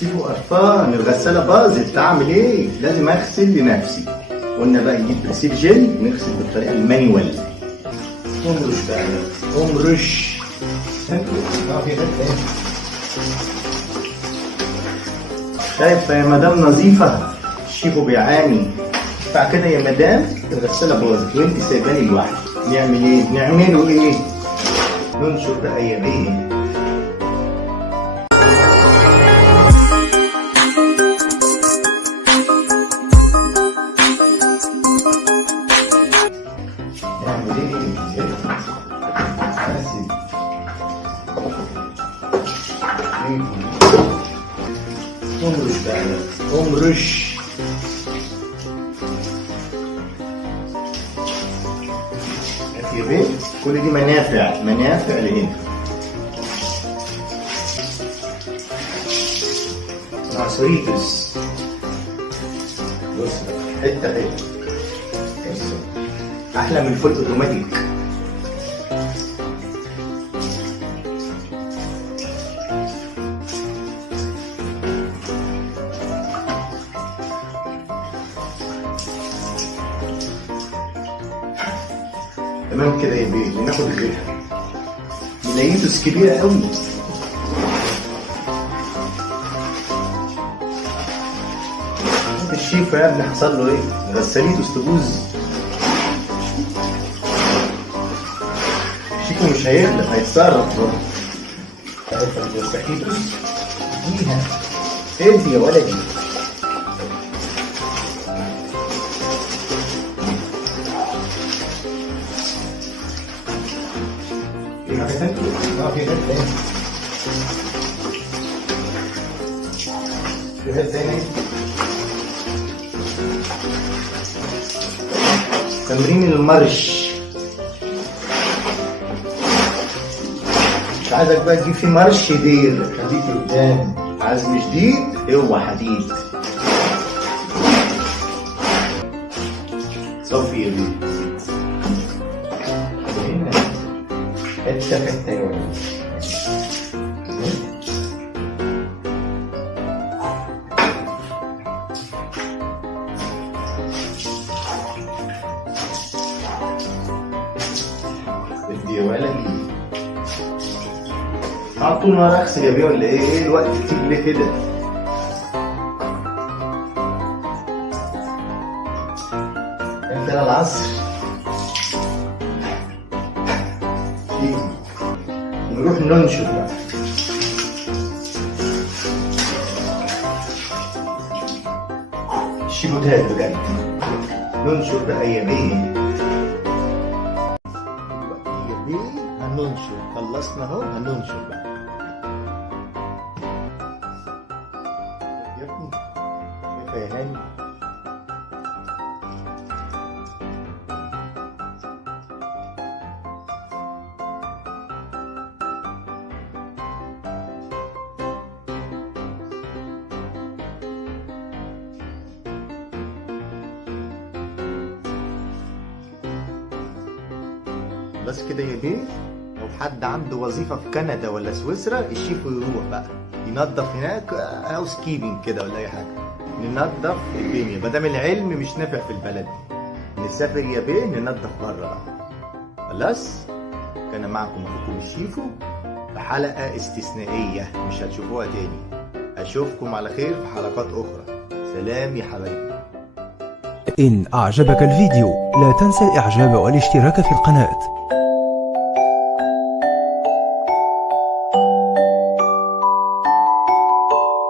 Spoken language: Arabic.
شوفوا قرفان، الغسالة باظت، اعمل ايه؟ لازم اغسل لنفسي. قلنا بقى نجيب غسيل جل نغسل بالطريقة المانيوال. امرش بقى، امرش. شايفة يا مدام نظيفة؟ الشيفو بيعاني. ينفع كده يا مدام؟ الغسالة باظت وانت سايباني لوحدي. نعمل ايه؟ نعمله ايه؟ ننشر بقى يا بيه. نعمل ايه؟ امرش بقى، امرش. يا بيه كل دي منافع لهنا. العصريتس بص حته احلى من الفول اوتوماتيك. تمام كده يا بيه، ناخد غيرها. ملايتوس كبيرة قوي. الشيفو يا ابني حصل له ايه؟ غساليتوس تبوظ. الشيفو مش هيغلب، هيتصرف برضه. غساليتوس اديها، ادي يا ولدي. في حاجة تانية؟ في حاجة تانية. في حاجة تانية. تمرين المرش. مش عايزك بقى تجيب فيه مرش دير، خليك قدام. عزم شديد هو حديد. صفي يا بيه. حتة يا ولد. ادي يا ولدي. قعدت طول النهار اغسل يا بيه ولا ايه؟ ايه الوقت كتير ليه كده؟ انت العصر. نروح ننشر بقى. الشيفووات بجد. ننشر بقى يا بيه. يا بيه هننشر، خلصنا اهو هننشر بقى. يا ابني شايفة يا هاني؟ بس كده يا بيه. لو حد عنده وظيفة في كندا ولا سويسرا، الشيفو يروح بقى ينظف هناك هاوس كيبنج كده ولا أي حاجة. ننظف الدنيا، مادام العلم مش نافع في البلد نسافر يا بيه ننظف بره بقى. خلاص؟ كان معكم أخوكم الشيفو في حلقة استثنائية مش هتشوفوها تاني. أشوفكم على خير في حلقات أخرى. سلام يا حبايبي. إن أعجبك الفيديو لا تنسى الإعجاب والاشتراك في القناة.